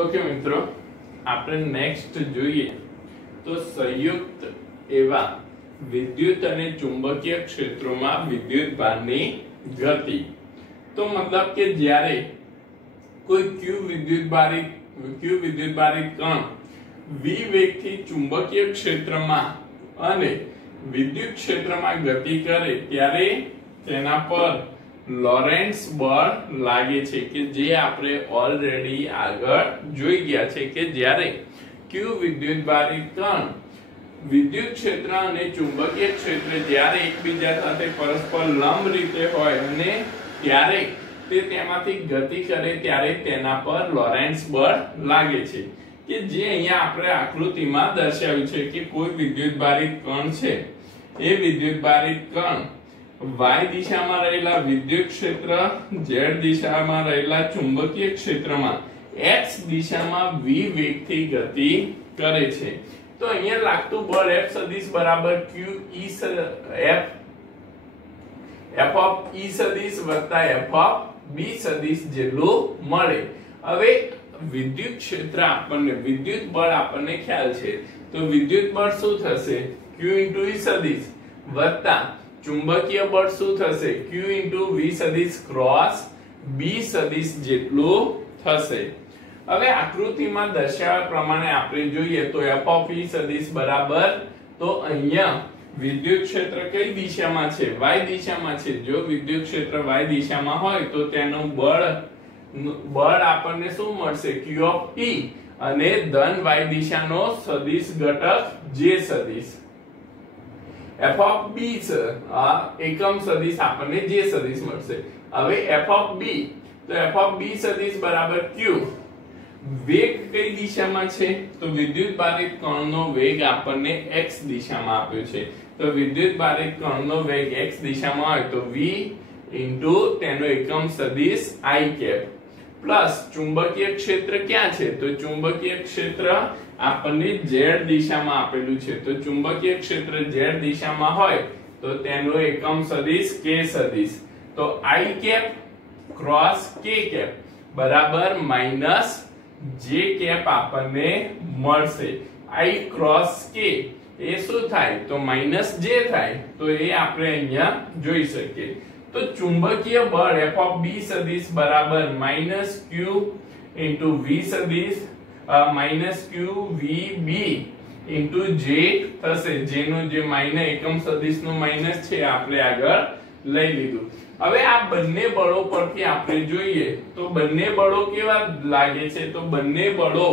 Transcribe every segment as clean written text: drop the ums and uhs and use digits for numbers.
Okay मित्रों, આપણે next જોઈએ તો સંયુક્ત એવા વિદ્યુત અને ચુંબકીય ક્ષેત્રોમાં વિદ્યુત ભારની ગતિ। તો મતલબ કે જ્યારે કોઈ q વિદ્યુતભારિત કણ v વેગથી ચુંબકીય ક્ષેત્રમાં અને વિદ્યુત ક્ષેત્રમાં ગતિ કરે ત્યારે તેના પર લોરેન્ટ્ઝ બળ લાગે છે કે જે આપણે ઓલરેડી આગળ જોઈ ગયા છે કે જ્યારે q વિદ્યુતભારિત કણ વિદ્યુત ક્ષેત્ર અને ચુંબકીય ક્ષેત્ર જ્યારે એકબીજા સાથે પરસ્પર લંબ રીતે હોય અને ત્યારે તે તેમાંથી ગતિ કરે ત્યારે તેના પર લોરેન્ટ્ઝ બળ લાગે છે કે જે અહીંયા આપણે આકૃતિમાં દર્શાવ્યું છે કે કોઈ વિદ્યુતભારિત કણ છે એ વિદ્યુતભારિત કણ y દિશામાં રહેલા વિદ્યુત ક્ષેત્ર z દિશામાં રહેલા ચુંબકીય ક્ષેત્રમાં x દિશામાં v વેગથી ગતિ કરે છે। તો અહીંયા લાગતું બળ F સદિશ બરાબર q e f of e સદિશ વત્તા f of b સદિશ જેટલું મળે। હવે વિદ્યુત ક્ષેત્ર આપણને વિદ્યુત બળ આપણને ખ્યાલ છે તો વિદ્યુત બળ શું થશે q e સદિશ વત્તા ચુંબકીય બળ શું થશે q v સદિશ ક્રોસ b સદિશ જેટલું થશે। હવે આકૃતિમાં દર્શાવ્યા પ્રમાણે આપણે જોઈએ તો f of e સદિશ બરાબર તો અહીંયા વિદ્યુત ક્ષેત્ર કઈ દિશામાં છે y દિશામાં છે। જો વિદ્યુત ક્ષેત્ર y દિશામાં હોય તો તેનું બળ આપણને શું મળશે q of e અને ધન y દિશાનો સદિશ ઘટક j સદિશ f of b આ એકમ સદિશ આપણને j સદિશ મળશે। હવે f of b તો f of b સદિશ બરાબર q વેગ કઈ દિશામાં છે તો વિદ્યુતભારિત કણનો વેગ આપણને x દિશામાં આપ્યો છે તો વિદ્યુતભારિત કણનો વેગ x દિશામાં હોય તો v * તેનો એકમ સદિશ i કેપ પ્લસ ચુંબકીય ક્ષેત્ર ક્યાં છે તો ચુંબકીય ક્ષેત્ર આપણને z દિશામાં આપેલું છે તો ચુંબકીય ક્ષેત્ર z દિશામાં હોય તો તેનો એકમ સદિશ k સદિશ તો i cap cross k cap બરાબર માઈનસ j કેપ આપણને મળશે। i ક્રોસ k એ શું થાય તો માઈનસ j થાય તો એ આપણે અહીંયા જોઈ શકીએ। तो चुंबकीय बल f of b सदिश बराबर माइनस q into v सदिश minus q v b into j થશે જેનો જે માઈનસ એકમ સદિશ નું માઈનસ છે આપણે આગળ લઈ લીધું। હવે આ બંને બળો પરથી આપણે જોઈએ તો બંને બળો કેવા લાગે છે તો બંને બળો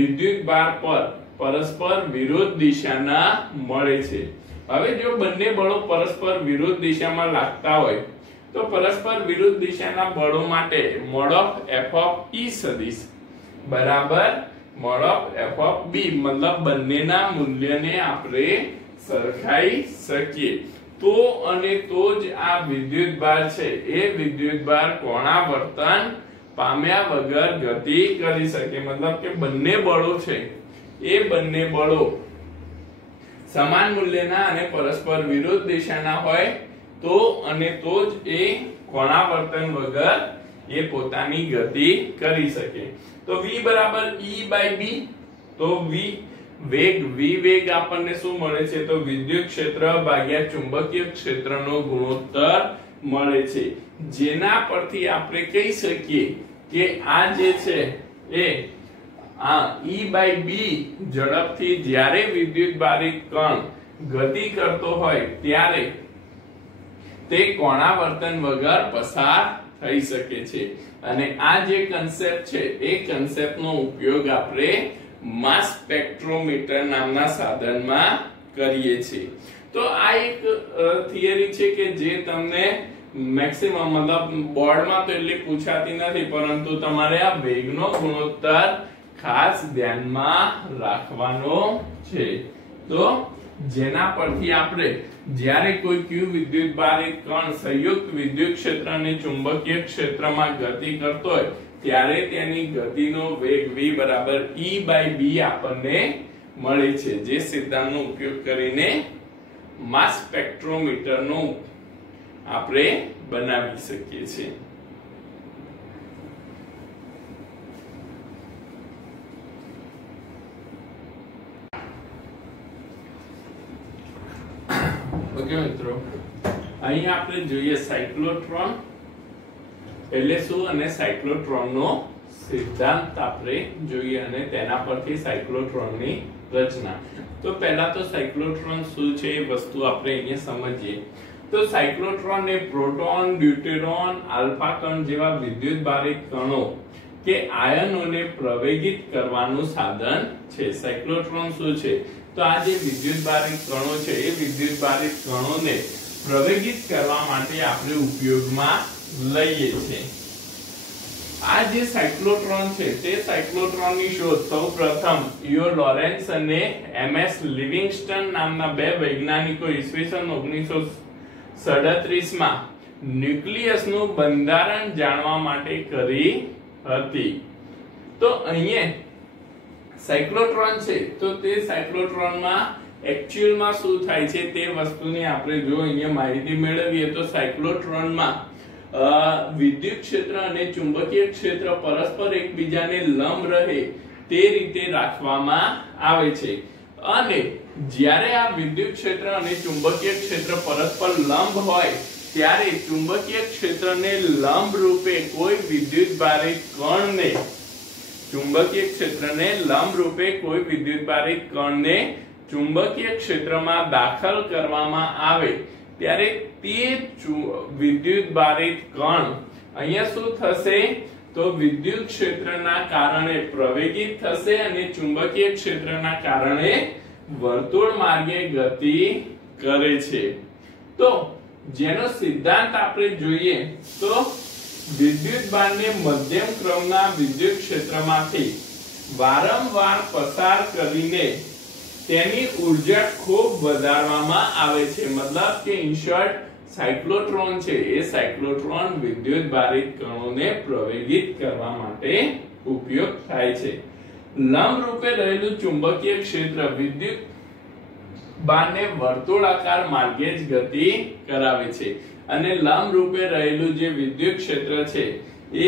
વિદ્યુત ભાર પર પરસ્પર વિરુદ્ધ દિશાના મળે છે। હવે જો બંને બળો પરસ્પર વિરુદ્ધ દિશામાં લાગતા હોય તો પરસ્પર વિરુદ્ધ દિશાના બળો માટે mode of f of e સદિશ બરાબર mode of f of b मतलब બંનેના મૂલ્યને આપણે સરખાઈ શકીએ। તો અને તો જ આ વિદ્યુતભાર છે એ વિદ્યુતભાર કોણાવર્તન પામ્યા વગર ગતિ કરી શકે मतलब કે બંને બળો છે એ બંને બળો સમાન મૂલ્યના અને પરસ્પર વિરુદ્ધ દિશાના હોય તો અને તો જ એ કોણાવર્તન વગર એ પોતાની ગતિ કરી શકે। તો v બરાબર e by b તો v વેગ આપણને શું મળે છે તો વિદ્યુત ક્ષેત્ર ભાગ્યા ચુંબકીય ક્ષેત્રનો ગુણોત્તર મળે છે જેના પરથી આપણે કહી શકીએ કે આ જે છે એ e by b ઝડપથી જ્યારે વિદ્યુતભારિત કણ ગતિ કરતો હોય ત્યારે તે કોણાવર્તન વગર પસાર થઈ શકે છે અને આ જે કન્સેપ્ટ છે એ કન્સેપ્ટનો ઉપયોગ આપણે માસ સ્પેક્ટ્રોમીટર નામના સાધનમાં કરીએ છીએ। તો આ એક થિયરી છે કે જે તમને મેક્સિમમ मतलब બોર્ડમાં તો એટલી પૂછાતી નથી પરંતુ તમારે આ વેગનો ગુણોત્તર ખાસ ધ્યાનમાં રાખવાનો છે। તો જેના પરથી આપણે જ્યારે કોઈ q વિદ્યુતભારિત કણ સંયુક્ત વિદ્યુત ક્ષેત્ર અને ચુંબકીય ક્ષેત્રમાં ગતિ કરતો હોય ત્યારે તેની ગતિનો વેગ v બરાબર e by b આપણને મળે છે જે સિદ્ધાંતનો ઉપયોગ કરીને માસ સ્પેક્ટ્રોમીટરનો આપણે બનાવી શકીએ છીએ। ઓકે મિત્રો, અહીં આપણે જોઈએ સાયક્લોટ્રોન એટલે શું અને સાયક્લોટ્રોનનો સિદ્ધાંત આપણે જોઈએ અને તેના પરથી સાયક્લોટ્રોનની રચના. તો પહેલા તો સાયક્લોટ્રોન શું છે એ વસ્તુ આપણે અહીંયા સમજીએ. તો સાયક્લોટ્રોન એ પ્રોટોન, ડ્યુટેરોન, આલ્ફા કણ જેવા વિદ્યુતભારિત કણો કે આયનોને પ્રવેગિત કરવાનું સાધન છે. સાયક્લોટ્રોન શું છે? તો આ જે વિદ્યુતભારિત કણો છે એ વિદ્યુતભારિત કણોને પ્રવેગિત કરવા માટે આપણે ઉપયોગમાં લઈએ છીએ. આ જે સાયક્લોટ્રોન છે તે સાયક્લોટ્રોનની શોધ સૌપ્રથમ ઇઓ લોરેન્સ અને એમએસ લિવિંગસ્ટન નામના બે વૈજ્ઞાનિકો ઈસવીસન 1937 માં ન્યુક્લિયસનું બંધારણ જાણવા માટે કરી હતી. તો અહીંયા સાયક્લોટ્રોન છે તો તે સાયક્લોટ્રોનમાં એક્ચ્યુઅલમાં શું થાય છે તે વસ્તુની આપણે જો અહીંયા માહિતી મેળવીએ તો સાયક્લોટ્રોનમાં વિદ્યુત ક્ષેત્ર અને ચુંબકીય ક્ષેત્ર પરસ્પર એકબીજાને લંબ રહે તે રીતે રાખવામાં આવે છે અને જ્યારે આ વિદ્યુત ક્ષેત્ર અને ચુંબકીય ક્ષેત્ર પરસ્પર લંબ હોય ત્યારે ચુંબકીય ક્ષેત્રને લંબ રૂપે કોઈ વિદ્યુતભારિત કણને ચુંબકીય ક્ષેત્રને લંબ રૂપે કોઈ વિદ્યુતભારિત કણને ચુંબકીય ક્ષેત્રમાં દાખલ કરવામાં આવે ત્યારે તે વિદ્યુતભારિત કણ અહીંયા શું થશે તો વિદ્યુત ક્ષેત્રના કારણે પ્રવેગિત થશે અને ચુંબકીય ક્ષેત્રના કારણે વર્તુળ માર્ગે ગતિ કરે છે. તો જેનો સિદ્ધાંત આપણે જોઈએ તો વિદ્યુતભારને મધ્યમ ક્રમના વિદ્યુત ક્ષેત્રમાંથી વારંવાર પસાર કરીને તેની ઉર્જા ખૂબ વધારવામાં આવે છે. મતલબ કે ઇન્શોર્ટ સાયક્લોટ્રોન છે એ સાયક્લોટ્રોન વિદ્યુતભારિત કણોને પ્રવેગિત કરવા માટે ઉપયોગ થાય છે. લંબ રૂપે રહેલું ચુંબકીય ક્ષેત્ર વિદ્યુત બારને વર્તુળાકાર માર્ગે જ ગતિ કરાવે છે અને લંબ રૂપે રહેલું જે વિદ્યુત ક્ષેત્ર છે એ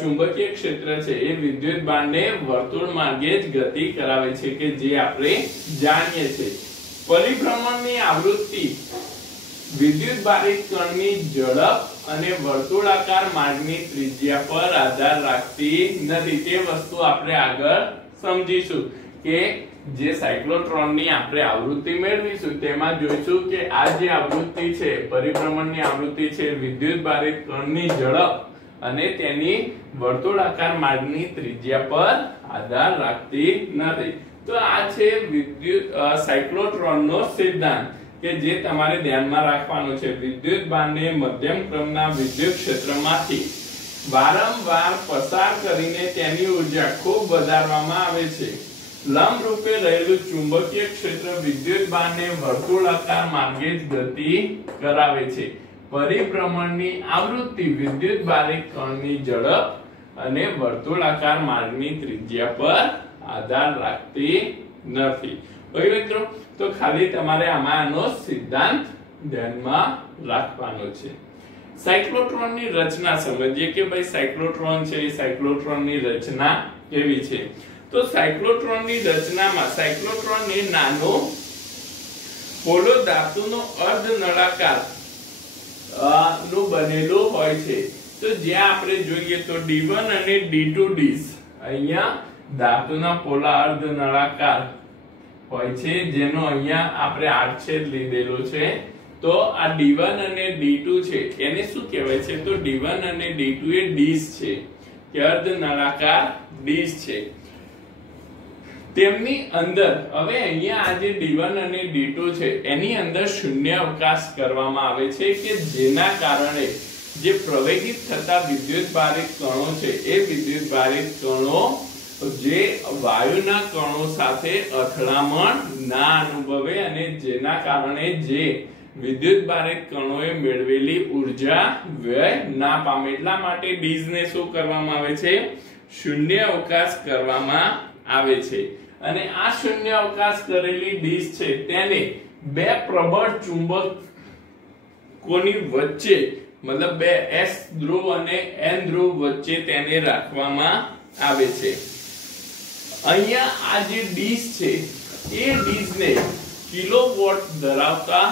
ચુંબકીય ક્ષેત્ર છે એ વિદ્યુત બારને વર્તુળ માર્ગે જ ગતિ કરાવે છે કે જે આપણે જાણીએ છીએ. પરિભ્રમણની આવૃત્તિ વિદ્યુતભારિત કણની ઝડપ અને વર્તુળાકાર માર્ગની ત્રિજ્યા પર આધાર રાખતી નથી. તે વસ્તુ આપણે આગળ સમજીશું કે જે સાયક્લોટ્રોનની આપણે આવૃત્તિ મેળવીશું તેમાં જોઈશું કે આ જે આવૃત્તિ છે પરિભ્રમણની આવૃત્તિ છે વિદ્યુતભારિત કણની ઝડપ અને તેની વર્તુળાકાર માર્ગની ત્રિજ્યા પર આધાર રાખતી નથી. તો આ છે વિદ્યુત સાયક્લોટ્રોનનો સિદ્ધાંત કે જે તમારે ધ્યાનમાં રાખવાનો છે. વિદ્યુતભારને મધ્યમ ક્રમના વિદ્યુત ક્ષેત્રમાંથી વારંવાર પસાર કરીને તેની ઉર્જા ખૂબ વધારવામાં આવે છે. લંબ રૂપે રહેલું ચુંબકીય ક્ષેત્ર વિદ્યુતભારને વર્તુળાકાર માર્ગે જ ગતિ કરાવે છે. પરિભ્રમણની આવૃત્તિ વિદ્યુતભારિત કણની ઝડપ અને વર્તુળાકાર માર્ગની ત્રિજ્યા પર આધાર રાખતી નથી. ઓકે મિત્રો, તો ખાલી તમારે આમાંનો સિદ્ધાંત ધ્યાનમાં રાખવાનો છે. સાયક્લોટ્રોનની રચના સમજીએ કે ભાઈ સાયક્લોટ્રોન છે એ સાયક્લોટ્રોનની રચના કેવી છે. તો સાયક્લોટ્રોનની રચનામાં સાયક્લોટ્રોન એ નાનો પોલો ધાતુનો અર્ધ નળાકાર નું બનેલું હોય છે. તો જ્યાં આપણે જોઈએ તો D1 અને D2 ડીશ અહીંયા ધાતુના પોલા અર્ધ નળાકાર હોય છે જેનો અહીંયા આપણે આડછેદ લીધેલો છે. તો આ D1 અને D2 છે એને શું કહેવાય છે તો D1 અને D2 એ ડીશ છે કે અર્ધ નળાકાર ડીશ છે. તેમની અંદર હવે અહીંયા આ જે D1 અને D2 છે એની અંદર શૂન્ય અવકાશ કરવામાં આવે છે કે જેના કારણે જે પ્રવેગિત થતા વિદ્યુતભારિત કણો છે એ વિદ્યુતભારિત કણો જે વાયુના કણો સાથે અથડામણ ના અનુભવે અને જેના કારણે જે વિદ્યુતભારિત કણોએ મેળવેલી ઉર્જા વ્યય ના પામે. એટલા માટે ડીશને શું કરવામાં આવે છે શૂન્ય અવકાશ કરવામાં આવે છે. અને આ શૂન્ય અવકાશ કરેલી ડીશ છે તેને બે પ્રબળ ચુંબકોની વચ્ચે મતલબ બે S ધ્રુવ અને N ધ્રુવ વચ્ચે તેને રાખવામાં આવે છે. અહીંયા આ જે ડીશ છે એ ડીશને કિલોવોટ ધરાવતા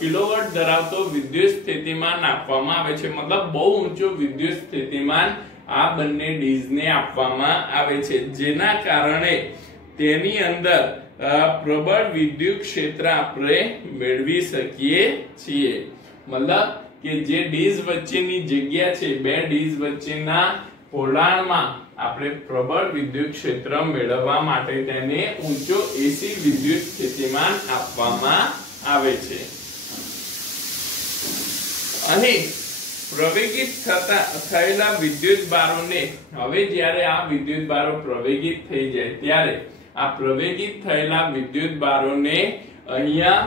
કિલોવોટ ધરાવતો વિદ્યુત સ્થિતિમાન આપવામાં આવે છે, મતલબ બહુ ઊંચું વિદ્યુત સ્થિતિમાન આ બંને ડીઝને આપવામાં આવે છે, જેના કારણે તેની અંદર પ્રબળ વિદ્યુત ક્ષેત્ર આપણે મેળવી શકીએ છીએ। મતલબ કે જે ડીઝ વચ્ચેની જગ્યા છે, બે ડીઝ વચ્ચેના પોલાણમાં આપણે પ્રબળ વિદ્યુત ક્ષેત્ર મેળવવા માટે તેને ઊંચો એસી વિદ્યુત સ્થિતિમાન આપવામાં આવે છે। અહીં પ્રવેગિત થયેલા વિદ્યુત ભારોને હવે જ્યારે આ વિદ્યુત ભારો પ્રવેગિત થઈ જાય ત્યારે આ પ્રવેગિત થયેલા વિદ્યુત ભારોને અહીંયા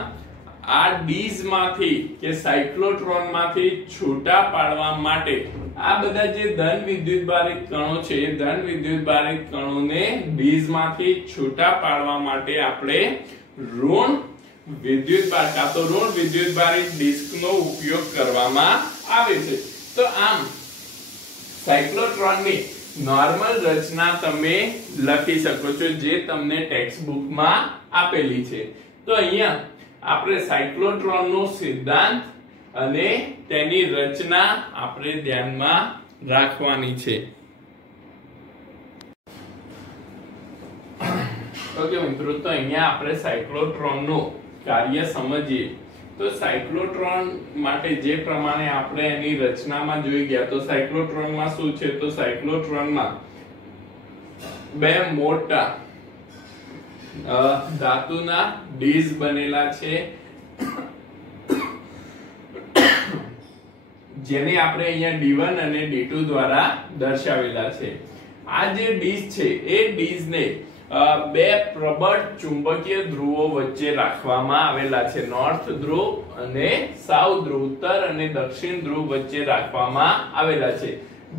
આ ડીઝ માંથી કે સાયક્લોટ્રોન માંથી છૂટા પાડવા માટે આ બધા જે ધન વિદ્યુતભારિત કણો છે એ ધન વિદ્યુતભારિત કણોને ડીઝ માંથી છૂટા પાડવા માટે આપણે ઋણ વિદ્યુતભાર કાં તો ઋણ વિદ્યુતભારિત ડિસ્કનો ઉપયોગ કરવામાં આવે છે। તો આમ સાયક્લોટ્રોનની નોર્મલ રચના તમે લખી શકો છો જે તમને ટેક્સ્ટ બુકમાં આપેલી છે। તો અહીંયા આપણે સાયક્લોટ્રોનનો સિદ્ધાંત અને તેની રચના આપણે ધ્યાનમાં રાખવાની છે। ઓકે મિત્રો, તો અહીંયા આપણે સાયક્લોટ્રોનનું કાર્ય સમજીએ। તો સાયક્લોટ્રોન માટે જે પ્રમાણે આપણે એની રચનામાં જોઈ ગયા, તો સાયક્લોટ્રોનમાં શું છે, તો સાયક્લોટ્રોનમાં બે મોટા ધાતુના ડીઝ બનેલા છે, જેને આપણે અહીંયા D1 અને D2 દ્વારા દર્શાવેલા છે। આ જે ડીઝ છે એ ડીઝને બે પ્રબળ ચુંબકીય ધ્રુવો વચ્ચે રાખવામાં આવેલા છે, નોર્થ ધ્રુવ અને સાઉથ ધ્રુવ, ઉત્તર અને દક્ષિણ ધ્રુવ વચ્ચે રાખવામાં આવેલા છે,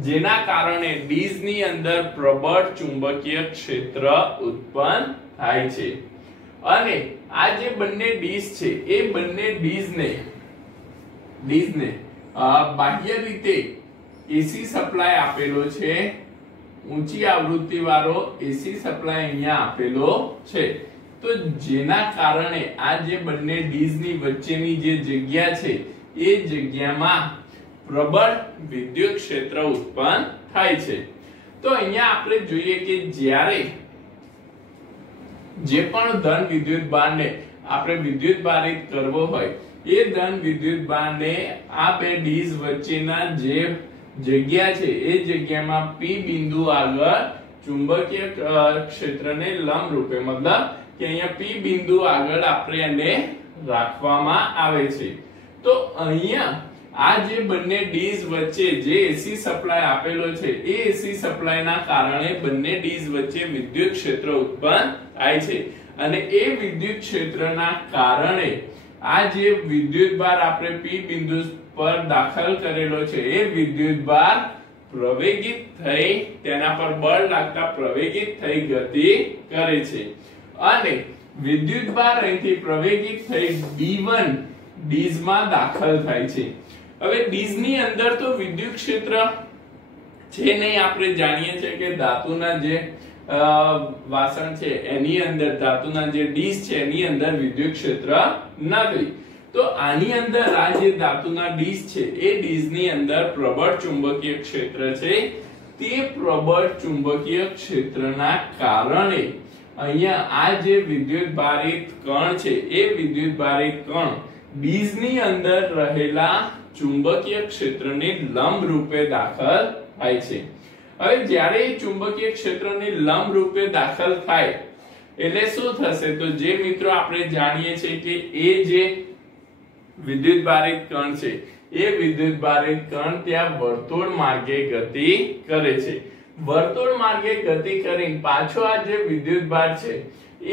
જેના કારણે ડીઝની અંદર પ્રબળ ચુંબકીય ક્ષેત્ર ઉત્પન્ન થાય છે। અને આ જે બંને ડીઝ છે એ બંને ડીઝને બાહ્ય રીતે એસી સપ્લાય આપેલો છે, ઊંચી આવૃત્તિ વાળો એસી સપ્લાય અહીંયા આપેલો છે। તો જેના કારણે આ જે બંને ડીઝની વચ્ચેની જે જગ્યા છે એ જગ્યામાં પ્રબળ વિદ્યુત ક્ષેત્ર ઉત્પન્ન થાય છે। તો અહીંયા આપણે જોઈએ કે જ્યારે જે પણ ધન વિદ્યુતભારને આપણે વિદ્યુતભારિત કરવો હોય એ ધન વિદ્યુતભારને આ બે ડીઝ વચ્ચેના જે જગ્યા છે એ જગ્યામાં P બિંદુ આગળ ચુંબકીય ક્ષેત્રને લંબ રૂપે, મતલબ કે અહીંયા P બિંદુ આગળ આપણે એને રાખવામાં આવે છે। તો અહીંયા આ જે બંને ડીઝ વચ્ચે જે એસી સપ્લાય આપેલો છે એ એસી સપ્લાયના કારણે બંને ડીઝ વચ્ચે વિદ્યુત ક્ષેત્ર ઉત્પન્ન થાય છે, અને એ વિદ્યુત ક્ષેત્રના કારણે આ જે વિદ્યુતભાર આપણે P બિંદુ પર દાખલ કરેલો છે એ વિદ્યુતભાર પ્રવેગિત થઈ તેના પર બળ લાગતા પ્રવેગિત થઈ ગતિ કરે છે, અને વિદ્યુતભાર અહીંથી પ્રવેગિત થઈ D1 ડીઝમાં દાખલ થાય છે। હવે ડીઝની અંદર તો વિદ્યુત ક્ષેત્ર છે નહીં, આપણે જાણીએ છીએ કે ધાતુના જે વાસણ છે એની અંદર, ધાતુના જે ડીઝ છે એની અંદર વિદ્યુત ક્ષેત્ર નથી। તો આની અંદર આ જે ધાતુના ડીઝ છે એ ડીઝની અંદર પ્રબળ ચુંબકીય ક્ષેત્ર છે, તે પ્રબળ ચુંબકીય ક્ષેત્રના કારણે અહીંયા આ જે વિદ્યુતભારિત કણ છે એ વિદ્યુતભારિત કણ ડીઝની અંદર રહેલા ચુંબકીય ક્ષેત્રને લંબ રૂપે દાખલ થાય છે। હવે જ્યારે ચુંબકીય ક્ષેત્રને લંબ રૂપે દાખલ થાય એટલે શું થશે, તો જે મિત્રો આપણે જાણીએ છીએ કે એ જે વિદ્યુતભારિત કણ છે એ વિદ્યુતભારિત કણ ત્યાં વર્તુળ માર્ગે ગતિ કરે છે, વર્તુળ માર્ગે ગતિ કરીને પાછો આ જે વિદ્યુતભાર છે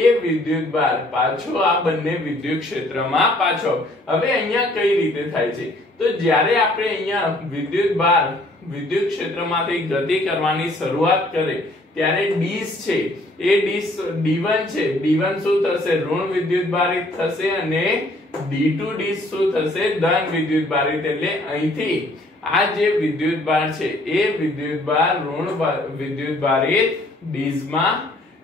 એ વિદ્યુતભાર પાછો આ બંને વિદ્યુત ક્ષેત્રમાં પાછો, હવે અહીંયા કઈ રીતે થાય છે, તો જ્યારે આપણે અહીંયા વિદ્યુતભાર વિદ્યુત ક્ષેત્રમાંથી ગતિ કરવાની શરૂઆત કરે ત્યારે ડીઝ છે એ ડીઝ D1 છે, D1 શું થશે, ઋણ વિદ્યુતભારિત થશે, અને D2 ડીઝ શું થશે, ધન વિદ્યુતભારિત। એટલે અહીંથી આ જે વિદ્યુતભાર છે એ વિદ્યુતભાર ઋણ વિદ્યુતભારિત ડીઝમાં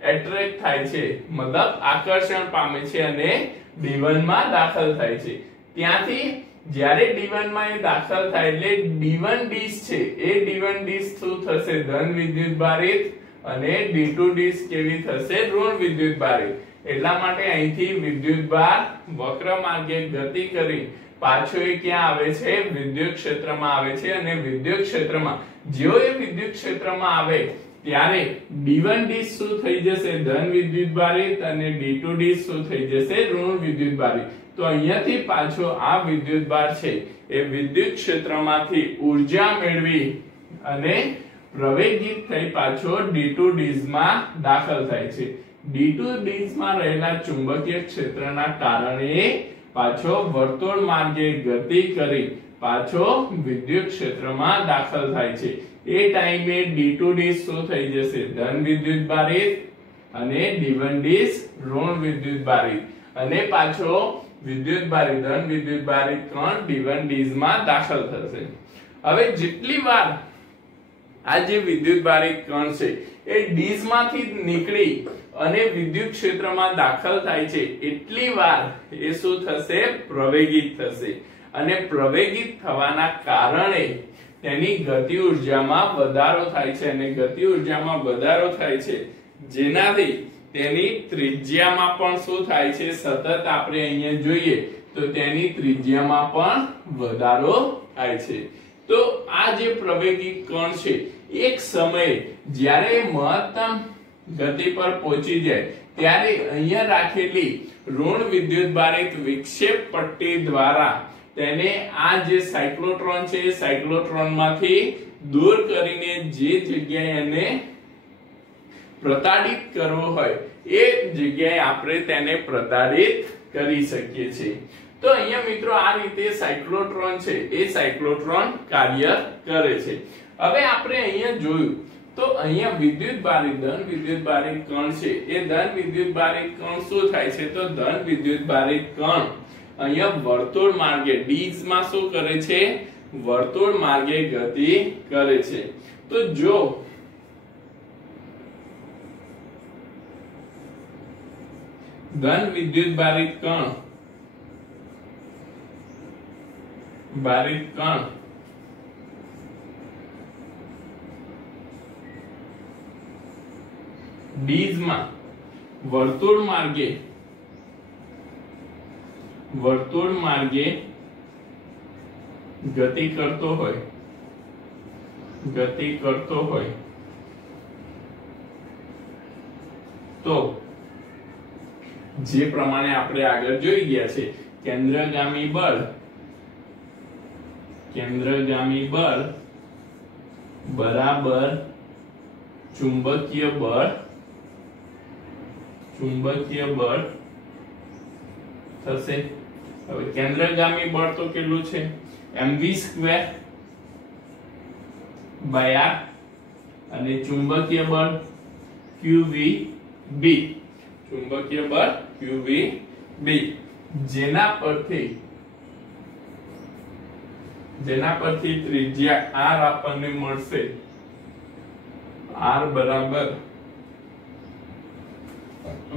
એટ્રેક્ટ થાય છે, મતલબ આકર્ષણ પામે છે અને D1 માં દાખલ થાય છે. ત્યાંથી જ્યારે D1 માં એ દાખલ થાય એટલે D1 ડીશ છે એ D1 ડીશ શું થશે? ધન વિદ્યુત ભારિત અને D2 ડીશ કેવી થશે? ઋણ વિદ્યુત ભારિત. એટલા માટે અહીંથી વિદ્યુત ભાર વક્ર માર્ગે ગતિ કરી પાછો એ ક્યાં આવે છે? વિદ્યુત ક્ષેત્રમાં આવે છે. અને વિદ્યુત ક્ષેત્રમાં જેવો એ વિદ્યુત ક્ષેત્રમાં આવે ત્યારે D1 ડીશ શું થઈ જશે? ધન વિદ્યુત ભારિત અને D2 ડીશ શું થઈ જશે? ઋણ વિદ્યુત ભારિત. તો અહીંયાથી પાછો આ વિદ્યુત ભાર છે એ વિદ્યુત ક્ષેત્રમાંથી ઊર્જા મેળવી અને પ્રવેગિત થઈ પાછો D2 ડીશમાં દાખલ થાય છે. D2 ડીશમાં રહેલા ચુંબકીય ક્ષેત્રના કારણે પાછો વર્તુળ માર્ગે ગતિ કરી પાછો વિદ્યુત ક્ષેત્રમાં દાખલ થાય છે. એ ટાઈમે D2 ડીશ શું થઈ જશે? ધન વિદ્યુત ભારિત અને D1 ડીશ ઋણ વિદ્યુત ભારિત. અને પાછો વિદ્યુત ભારિત ધન વિદ્યુત ભારિત કણ D1 ડીશમાં દાખલ થશે. હવે જેટલી વાર આ જે વિદ્યુત ભારિત કણ છે એ ડીશ માંથી નીકળી અને વિદ્યુત ક્ષેત્રમાં દાખલ થાય છે એટલી વાર એ શું થશે? પ્રવેગિત થશે. અને પ્રવેગિત થવાના કારણે તેની ગતિ ઊર્જામાં વધારો થાય છે. અને ગતિ ઊર્જામાં વધારો થાય છે જેનાથી તેની ત્રિજ્યામાં પણ શું થાય છે? સતત આપણે અહીંયા જોઈએ તો તેની ત્રિજ્યામાં પણ વધારો થાય છે. તો આ જે પ્રવેગી કણ છે એક સમયે જ્યારે મહત્તમ ગતિ પર પહોંચી જાય ત્યારે અહીંયા રાખેલી ઋણ વિદ્યુત ભારિત વિક્ષેપ પટ્ટી દ્વારા તેને આ જે સાયક્લોટ્રોન છે એ સાયક્લોટ્રોન માંથી દૂર કરીને જે જગ્યાએ એને પ્રતાડિત કરવો હોય એ જગ્યાએ આપણે તેને પ્રતાડિત કરી શકીએ છીએ. તો અહીંયા મિત્રો આ રીતે સાયક્લોટ્રોન છે એ સાયક્લોટ્રોન કાર્ય કરે છે. હવે આપણે અહીંયા જોયું તો અહીંયા વિદ્યુત ભારિત ધન વિદ્યુત ભારિત કણ છે એ ધન વિદ્યુત ભારિત કણ શું થાય છે? તો ધન વિદ્યુત ભારિત કણ અહીંયા વર્તુળ માર્ગે ડીશ માં શું કરે છે? વર્તુળ માર્ગે ગતિ કરે છે. તો જો ધન વિદ્યુત ભારિત કણ ડીશ માં વર્તુળ માર્ગે ગતિ કરતો હોય તો જે પ્રમાણે આપણે આગળ જોઈ ગયા છે કેન્દ્રગામી બળ બરાબર ચુંબકીય બળ થશે. હવે કેન્દ્રગામી બળ તો કેટલું છે? mv² / r અને ચુંબકીય બળ qvb જેના પરથી ત્રિજ્યા r આપણને મળશે. r બરાબર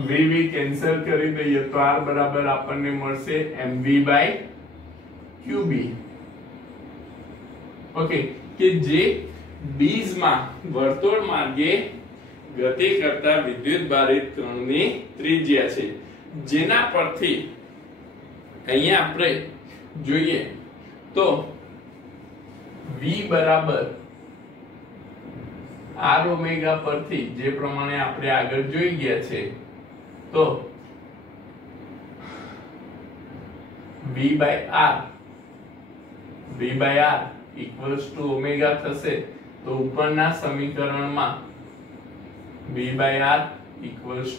v કેન્સલ કરી દઈએ તો r બરાબર આપણને મળશે mv/qb. ઓકે, કે જે ડીશ માં વર્તુળ માર્ગે ગતિ કરતા વિદ્યુત ભારિત કણની ત્રિજ્યા છે જેના પરથી અહીંયા આપણે જોઈએ તો v બરાબર r ઓમેગા પરથી જે પ્રમાણે આપણે આગળ જોઈ ગયા છે તો v/r equals to ઓમેગા થશે. તો ઉપરના સમીકરણમાં v/r equals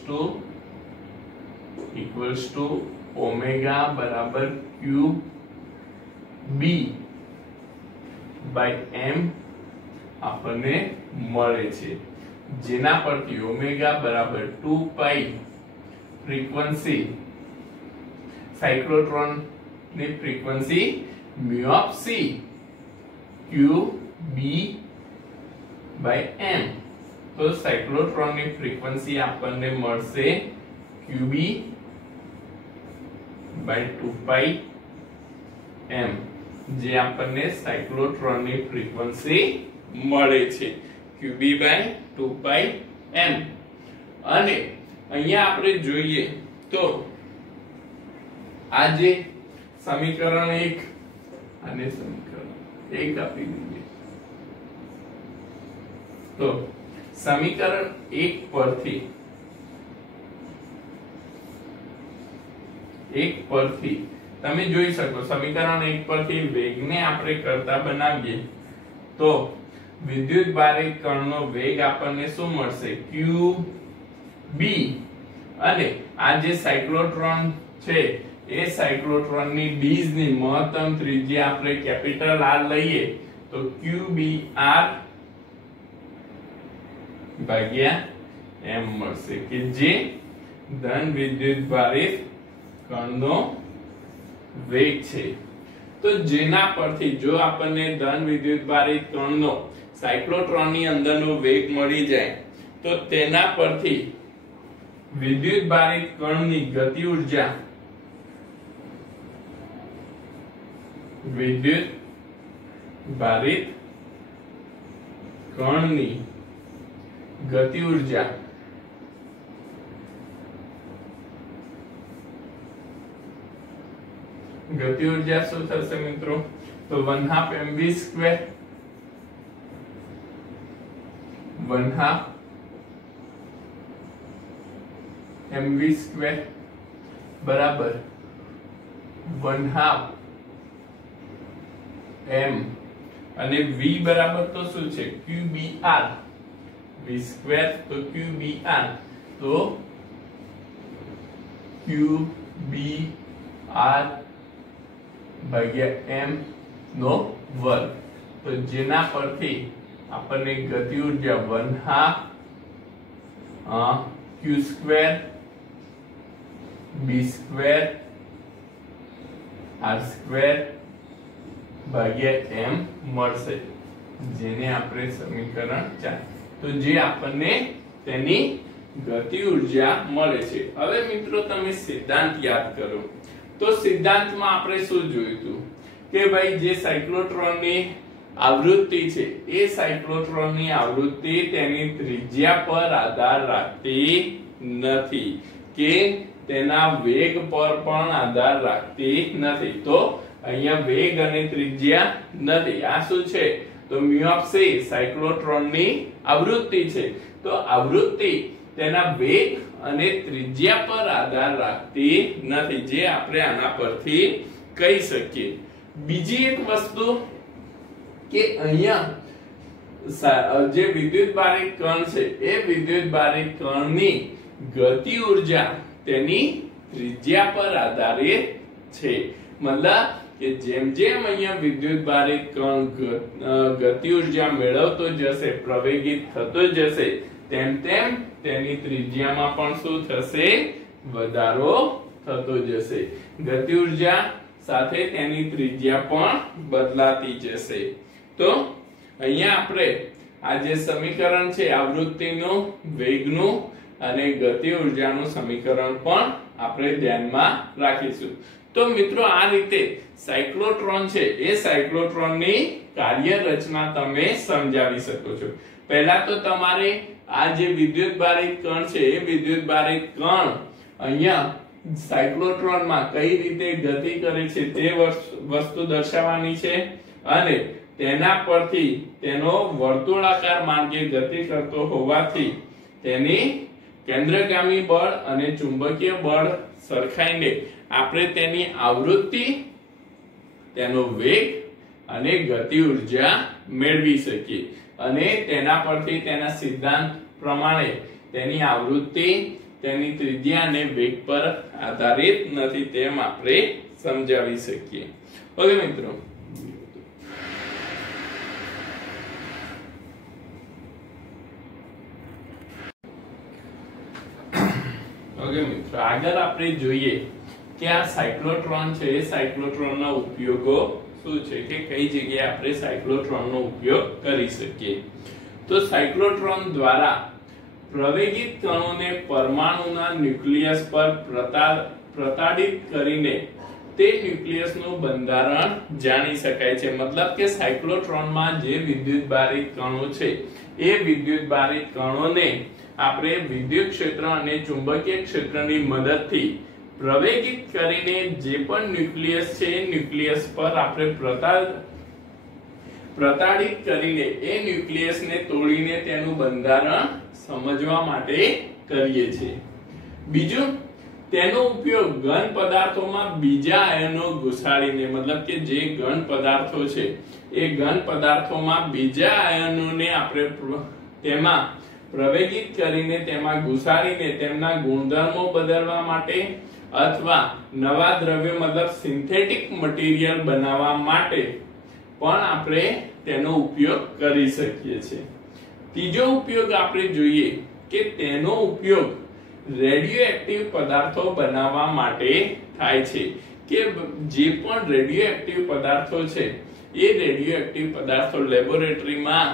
to ઓમેગા બરાબર qb/m આપણને મળે છે જેના પરથી ઓમેગા બરાબર 2π ફ્રીક્વન્સી સાયક્લોટ્રોન ની ફ્રીક્વન્સી μ(c) qb/m તો સાયક્લોટ્રોનની ફ્રીક્વન્સી આપણને મળશે qb by 2 m, જે આપણને સાયક્લોટ્રોનની ફ્રીક્વન્સી મળે છે qb by 2 m. અને અહીંયા આપણે જોઈએ તો આ જે સમીકરણ 1 અને સમીકરણ 1 આપી દઈએ તો સમીકરણ 1 પરથી તમે જોઈ શકો, સમીકરણ 1 પરથી વેગને આપણે કરતા બનાવીએ તો વિદ્યુત ભારિત કણનો વેગ આપણને શું મળશે qb, અને આ જે સાયક્લોટ્રોન છે એ સાયક્લોટ્રોનની ડીઝ ની મહત્તમ ત્રિજ્યા આપણે કેપિટલ R લઈએ તો qbr ભાગ્યા m મળશે, કે જે ધન વિદ્યુત ભારિત કણનો વેગ છે. તો જેના પરથી જો આપણને ધન વિદ્યુત ભારિત કણનો સાયક્લોટ્રોનની અંદરનો વેગ મળી જાય તો તેના પરથી વિદ્યુત ભારિત કણની ગતિ ઊર્જા વિદ્યુત ભારિત કણની ગતિ ઊર્જા શું થશે મિત્રો? તો 1/2 mv², 1/2 mv² બરાબર 1/2 m, અને v બરાબર તો શું છે qbr, v² તો qbr, તો qbr ભાગ્યા m નો વર્ગ. તો જેના પરથી આપણને ગતિ ઊર્જા 1/2 q² b² r² ભાગ્યા m મળશે, જેને આપણે સમીકરણ 4, તો જે આપણને તેની ગતિ ઊર્જા મળે છે. હવે મિત્રો તમે સિદ્ધાંત યાદ કરો તો સિદ્ધાંતમાં આપણે શું જોયું હતું કે ભાઈ જે સાયક્લોટ્રોનની આવૃત્તિ છે એ સાયક્લોટ્રોનની આવૃત્તિ તેની ત્રિજ્યા પર આધાર રાખતી નથી કે તેના વેગ પર પણ આધાર રાખતી નથી. તો અહીંયા વેગ અને ત્રિજ્યા નથી, આ શું છે તો μ ઓફ c સાયક્લોટ્રોનની આવૃત્તિ છે. તો આવૃત્તિ તેના વેગ અને ત્રિજ્યા પર આધાર રાખતી નથી, જે આપણે આના પરથી કહી શકીએ. બીજી એક વસ્તુ કે અહીંયા જે વિદ્યુત ભારિત કણ છે એ વિદ્યુત ભારિત કણની ગતિ ઊર્જા તેની ત્રિજ્યા પર આધારિત છે. મતલબ કે જેમ જેમ અહીંયા વિદ્યુત ભારિત કણ ગતિ ઊર્જા મેળવતો જશે, પ્રવેગિત થતો જશે, તેમ તેમ તેની ત્રિજ્યામાં પણ શું થશે વધારો થતો જશે. ગતિ ઊર્જા સાથે તેની ત્રિજ્યા પણ બદલાતી જશે. તો અહીંયા આપણે આ જે સમીકરણ છે આવૃત્તિનું, વેગનું અને ગતિ ઊર્જાનું સમીકરણ પણ આપણે ધ્યાનમાં રાખીશું. તો મિત્રો આ રીતે સાયક્લોટ્રોન છે એ સાયક્લોટ્રોનની કાર્ય રચના તમે સમજાવી શકો છો. પહેલા તો તમારે આ જે વિદ્યુત ભારિત કણ છે એ વિદ્યુત ભારિત કણ અહીંયા સાયક્લોટ્રોનમાં કઈ રીતે ગતિ કરે છે તે વસ્તુ દર્શાવવાની છે, અને તેના પરથી તેનો વર્તુળાકાર માર્ગે ગતિ કરતો હોવાથી તેની કેન્દ્રગામી બળ અને ચુંબકીય બળ સરખાઈને આપણે તેની આવૃત્તિ, તેનો વેગ અને ગતિ ઊર્જા મેળવી શકીએ. અને તેના પરથી તેના સિદ્ધાંત પ્રમાણે તેની આવૃત્તિ, તેની ત્રિજ્યા અને વેગ પર આધારિત નથી તેમ આપણે સમજાવી શકીએ. ઓકે મિત્રો, આગળ આપણે જોઈએ કે આ સાયક્લોટ્રોન છે એ સાયક્લોટ્રોનના ઉપયોગો શું છે, કે કઈ જગ્યાએ આપણે સાયક્લોટ્રોનનો ઉપયોગ કરી શકીએ. તો સાયક્લોટ્રોન દ્વારા પ્રવેગિત કણોને પરમાણુના ન્યુક્લિયસ પર પ્રતાડિત કરીને તે ન્યુક્લિયસનું બંધારણ જાણી શકાય છે। મતલબ કે સાયક્લોટ્રોનમાં જે વિદ્યુતભારિત કણો છે એ વિદ્યુતભારિત કણોને આપણે વિદ્યુત ક્ષેત્ર અને ચુંબકીય ક્ષેત્રની મદદથી પ્રવેગિત કરીને જે પણ ન્યુક્લિયસ છે એ ન્યુક્લિયસ પર આપણે પ્રતાડિત કરીને એ ન્યુક્લિયસને તોડીને તેનું બંધારણ સમજવા માટે કરીએ છીએ। બીજું, તેનો ઉપયોગ ઘન પદાર્થોમાં બીજા આયનો ઘુસાડીને, મતલબ કે જે ઘન પદાર્થો છે એ ઘન પદાર્થોમાં બીજા આયનોને આપણે તેમાં પ્રવેગિત કરીને તેમાં ઘુસાડીને તેમના ગુણધર્મો બદલવા માટે અથવા નવા દ્રવ્ય મતલબ સિન્થેટિક મટીરીયલ બનાવવા માટે પણ આપણે તેનો ઉપયોગ કરી શકીએ છીએ। ત્રીજો ઉપયોગ આપણે જોઈએ કે તેનો ઉપયોગ રેડિયોએક્ટિવ પદાર્થો બનાવવા માટે થાય છે કે જે પણ રેડિયોએક્ટિવ પદાર્થો છે એ રેડિયોએક્ટિવ પદાર્થો લેબોરેટરીમાં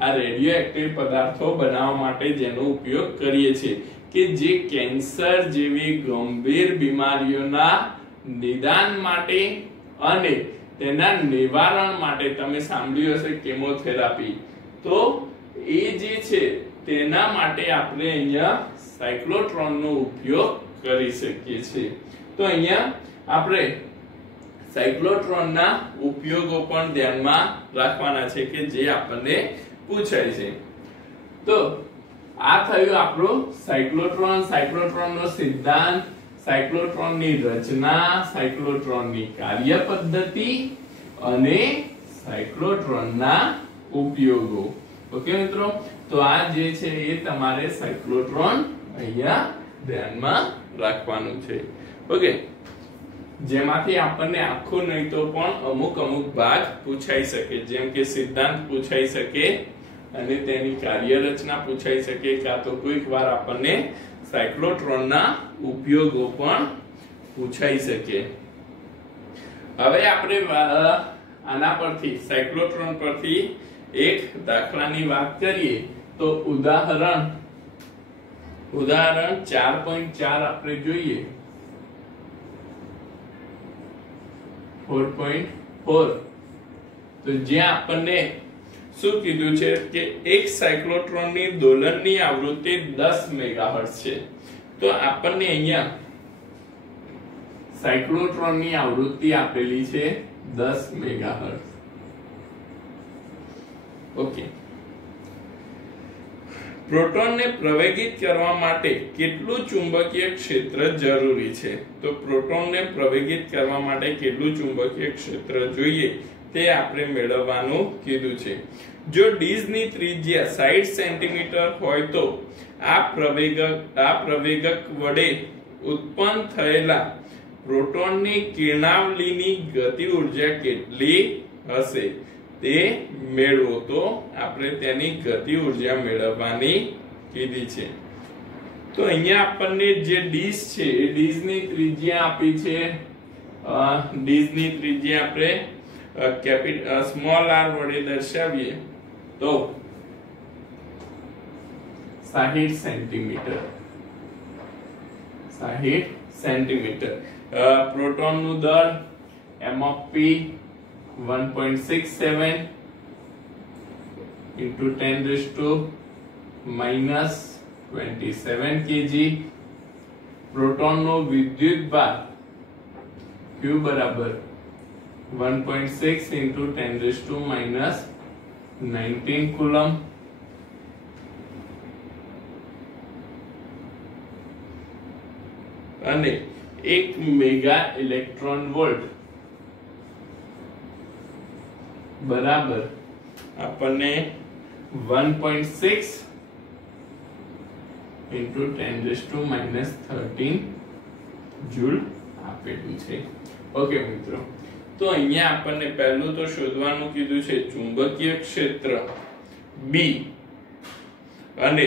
આ રેડિયોએક્ટિવ પદાર્થો બનાવવા માટે જેનો ઉપયોગ કરીએ છીએ કે જે કેન્સર જેવી ગંભીર બીમારીઓના નિદાન માટે અને તેના નિવારણ માટે તમે સાંભળ્યું હશે કેમોથેરાપી, તો એ જે છે તેના માટે આપણે અહીંયા સાયક્લોટ્રોનનો ઉપયોગ કરી શકીએ છીએ। તો અહીંયા આપણે સાયક્લોટ્રોનના ઉપયોગો પણ ધ્યાનમાં રાખવાના છે કે જે આપણને પૂછાય છે। તો આ થયું આપણો સાયક્લોટ્રોનનો સિદ્ધાંત, સાયક્લોટ્રોનની રચના, સાયક્લોટ્રોનની કાર્યપદ્ધતિ અને સાયક્લોટ્રોનના ઉપયોગો। ઓકે મિત્રો, તો આ જે છે એ તમારે સાયક્લોટ્રોન અહીંયા ધ્યાનમાં રાખવાનું છે। ઓકે, જેમાંથી આપણને આખું નહીં તો પણ અમુક ભાગ પૂછાઈ શકે, જેમ કે સિદ્ધાંત પૂછાઈ શકે અને તેની કાર્યરચના પૂછાઈ શકે, કાં તો કોઈક વાર આપણને સાયક્લોટ્રોનના ઉપયોગો પણ પૂછાઈ શકે। હવે આપણે આના પરથી સાયક્લોટ્રોન પરથી એક દાખલાની વાત કરીએ તો ઉદાહરણ 4.4 આપણે જોઈએ। 4.4 તો જ્યાં આપણને શું કીધું છે કે એક સાયક્લોટ્રોનની દોલનની આવૃત્તિ 10 મેગાહર્ટ્ઝ છે। તો આપણને અહીંયા સાયક્લોટ્રોનની આવૃત્તિ આપેલી છે 10 મેગાહર્ટ્ઝ। ઓકે, પ્રોટોનને પ્રવેગિત કરવા માટે કેટલું ચુંબકીય ક્ષેત્ર જરૂરી છે? તો પ્રોટોનને પ્રવેગિત કરવા માટે કેટલું ચુંબકીય ક્ષેત્ર જોઈએ તે આપણે મેળવવાનું કીધું છે। જો ડીઝની ત્રિજ્યા 60 સેન્ટીમીટર હોય તો આ પ્રવેગક વડે ઉત્પન્ન થયેલા પ્રોટોનની કિરણાવલીની ગતિ ઉર્જા કેટલી હશે તે મેળવો। તો આપણે તેની ગતિ ઉર્જા મેળવવાની કીધી છે। તો અહીંયા આપણને જે ડીઝ છે એ ડીઝની ત્રિજ્યા આપી છે। ડીઝની ત્રિજ્યા આપણે સ્મોલ r વડે દર્શાવીએ તો 60 સેન્ટીમીટર। પ્રોટોનનું દળ m of p 1.67 into 10⁻⁻27 kg। પ્રોટોનનો વિદ્યુતભાર q બરાબર 1.6 into 10⁻⁻19 કુલમ। અને 1 મેગા ઇલેક્ટ્રોન વોલ્ટ બરાબર આપણને 1.6 into 10⁻13 જૂલ આપેલું છે। ઓકે મિત્રો, તો અહીંયા આપણને પહેલું તો શોધવાનું કીધું છે ચુંબકીય ક્ષેત્ર B અને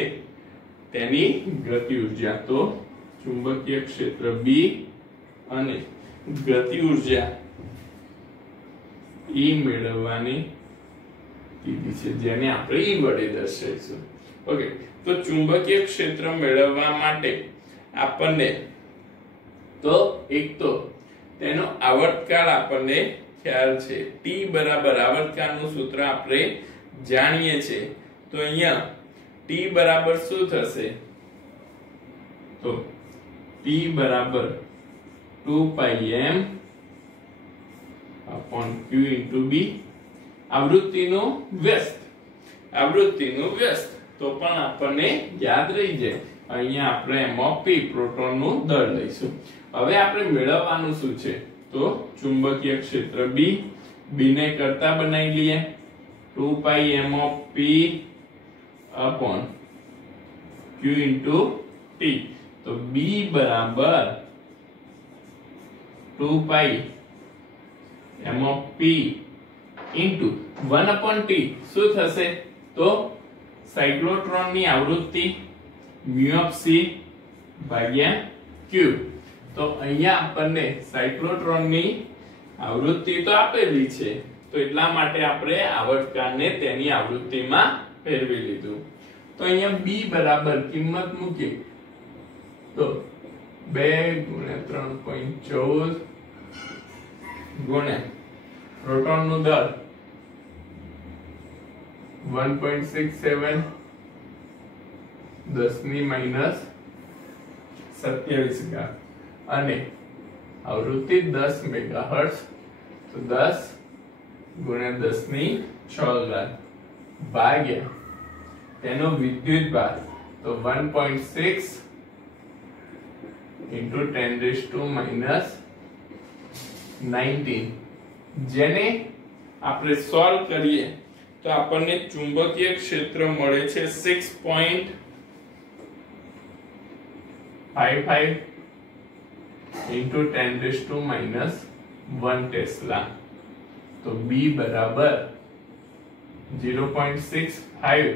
તેની ગતિ ઉર્જા। તો ચુંબકીય ક્ષેત્ર B અને ગતિ ઉર્જા E મેળવવાની કીધી છે, જેને આપણે E વડે દર્શાવીશું. ઓકે, તો ચુંબકીય ક્ષેત્ર મેળવવા માટે આપણને તો એક તો તેનો આવર્તકાળ આપણને ખ્યાલ છે. T બરાબર આવર્તકાળનું સૂત્ર આપણે જાણીએ છે. તો અહીંયા T બરાબર શું થશે? તો T બરાબર 2πm upon q into b. આવૃત્તિનો વ્યસ્ત, આવૃત્તિનો વ્યસ્ત તો પણ આપણને યાદ રહી જાય. અહીંયા આપણે m(p) પ્રોટોનનું દળ લઈશું. હવે આપણે મેળવવાનું શું છે? તો ચુંબકીય ક્ષેત્ર B, B ને કરતા બનાવી લઈએ. 2πm(p) upon q into t. તો B બરાબર 2πm(p) into 1/t શું થશે? તો સાયક્લોટ્રોનની આવૃત્તિ μc ભાગ્યા q. તો અહીંયા આપણને સાયક્લોટ્રોનની આવૃત્તિ તો આપેલી છે, તો એટલા માટે આપણે આવર્તકાળને તેની આવૃત્તિમાં ફેરવી લીધું. તો અહીંયા b બરાબર કિંમત મૂકી તો 2 × 3.14 ગુણ્યા પ્રોટોનનું દળ 1.67 10⁻27 ઘાત અને આવૃત્તિ 10 મેગાહર્ટ્ઝ. તો 10 × 10⁶ ઘાત ભાગ્યા તેનો વિદ્યુત ભાર તો 1.6 × 10⁻19. જેને આપણે સોલ્વ કરીએ તો આપણને ચુંબકીય ક્ષેત્ર મળે છે 6.55 × 10⁻1 ટેસ્લા. તો B બરાબર 0.65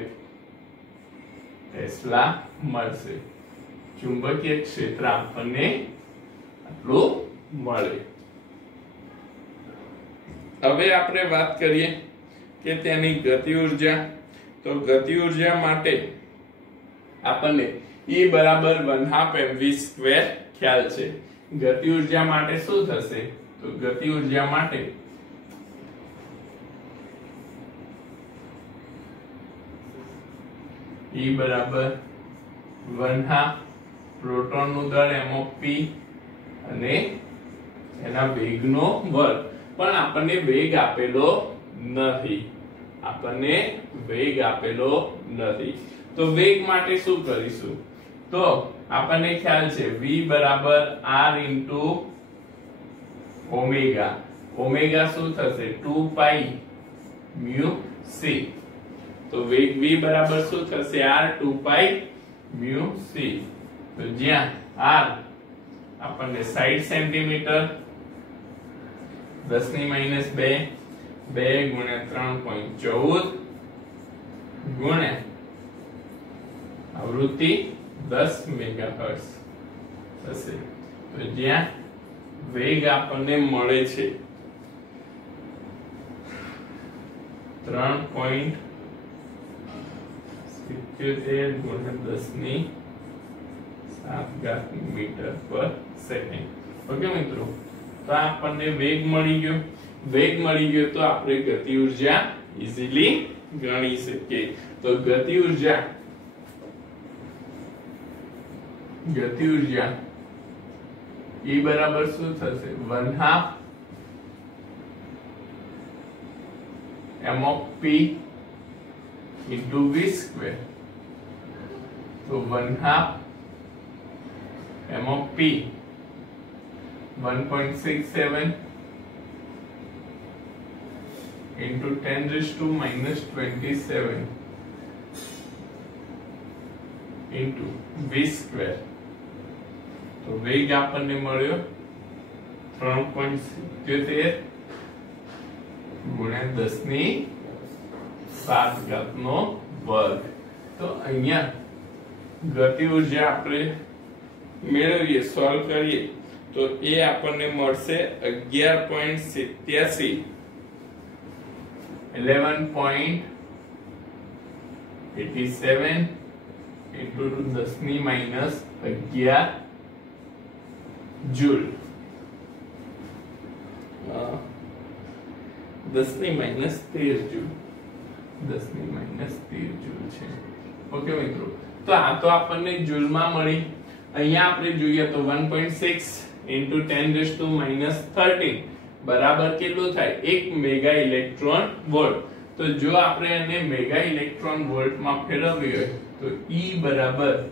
ટેસ્લા મળશે. ચુંબકીય ક્ષેત્ર આપણને આટલું મળે. હવે આપણે વાત કરીએ કે તેની ગતિ ઊર્જા. તો ગતિ ઊર્જા માટે આપણને E બરાબર 1/2 mv² ખ્યાલ છે. ગતિ ઊર્જા માટે શું થશે? તો ગતિ ઊર્જા માટે E બરાબર 1/2 પ્રોટોનનું દળ m(p) અને એના વેગનો વર્ગ. પણ આપણને વેગ આપેલો નથી, આપણને વેગ આપેલો નથી. તો વેગ માટે શું કરીશું? તો આપણને ખ્યાલ છે v બરાબર r into ઓમેગા. ઓમેગા શું થશે? 2π/c. તો વેગ v બરાબર શું થશે? r 2π/c. તો જ્યાં r આપણને 60 સેન્ટીમીટર 10⁻², 2 × 3.14 ગુણ્યા આવૃત્તિ 10 મેગાહર્ટ્ઝ થશે. તો જ્યાં વેગ આપણને મળે છે 3.77 × 10⁷ મીટર પર સેકન્ડ. ઓકે મિત્રો, તો આપણને વેગ મળી ગયો. વેગ મળી ગયો તો આપણે ગતિ ઊર્જા ઈઝીલી ગણી શકીએ. તો ગતિ ઊર્જા E બરાબર શું થશે? 1/2 m(p) into v². તો 1/2 m(p) 1.67 into 10⁻27 into v². તો વેગ આપણને મળ્યો 3.77 ગુણ્યા 10⁻7 નો વર્ગ. તો અહીંયા ગતિ ઊર્જા આપણે મેળવીએ, સોલ્વ કરીએ તો એ આપણને મળશે 11.87 11.87 87 into 10 ની માઈનસ 11 જૂલ 10 ની માઈનસ 13 જૂલ 10 ની માઈનસ 13 જૂલ છે ઓકે મિત્રો તો આ તો આપણને જૂલમાં મળી અહીંયા આપણે જોઈએ તો 1.6 into 10 13 બરાબર કેટલું થાય 1 મેગા ઇલેક્ટ્રોન વોલ્ટ તો જો આપણે એને મેગા ઇલેક્ટ્રોન વોલ્ટ માં ફેરવવી હોય તો E બરાબર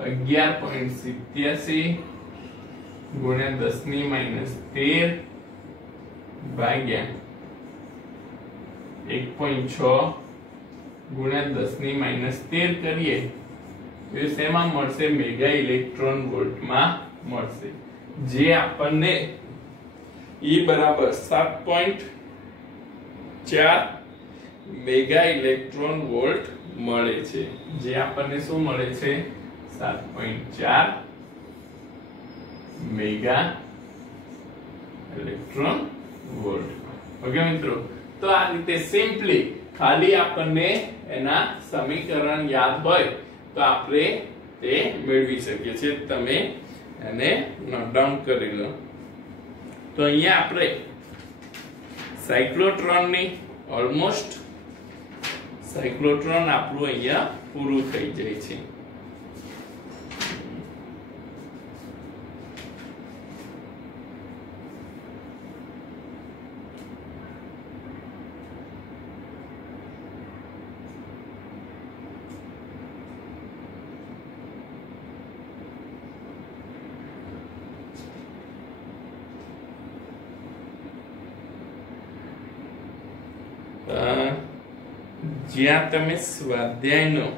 11.87 ગુણ્યા 10 ની માઈનસ 13 ભાગ્યા 1.6 ગુણ્યા 10 ની માઈનસ 13 કરીએ તો શેમાં મળશે મેગા ઇલેક્ટ્રોન વોલ્ટ માં મળશે જે આપણને E બરાબર 7.4 મેગા ઇલેક્ટ્રોન વોલ્ટ મળે છે જે આપણને શું મળે છે 7.4 મેગા ઇલેક્ટ્રોન વોલ્ટ ઓકે મિત્રો તો આ રીતે સિમ્પલી ખાલી આપણને એના સમીકરણ યાદ હોય તો આપણે તે મેળવી શકીએ છીએ તમે એને નોટ ડાઉન કરી લો તો અહીંયા આપણે સાયક્લોટ્રોનની ઓલમોસ્ટ સાયક્લોટ્રોન આપણું અહીંયા પૂરું થઈ જાય છે જ્યાં તમે સ્વાધ્યાયનો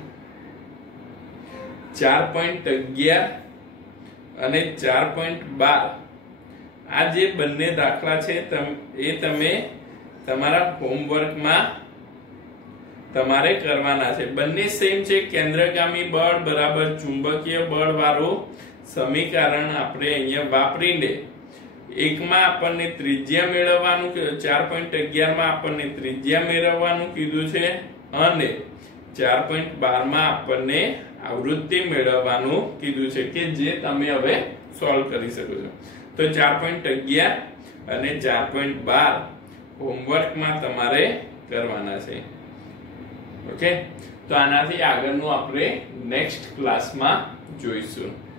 4.11 અને 4.12 આ જે બંને દાખલા છે એ તમે તમારા હોમવર્કમાં તમારે કરવાના છે બંને સેમ છે કેન્દ્રગામી બળ બરાબર ચુંબકીય બળ વાળું સમીકરણ આપણે અહીંયા વાપરીને એકમાં આપણને ત્રિજ્યા મેળવવાનું 4.11 માં આપણને ત્રિજ્યા મેળવવાનું કીધું છે અને 4.12 માં આપણને આવૃત્તિ મેળવવાનું કીધું છે કે જે તમે હવે સોલ્વ કરી શકો છો તો 4.11 અને 4.12 હોમવર્કમાં તમારે કરવાના છે ઓકે તો આનાથી આગળનું આપણે નેક્સ્ટ ક્લાસમાં જોઈશું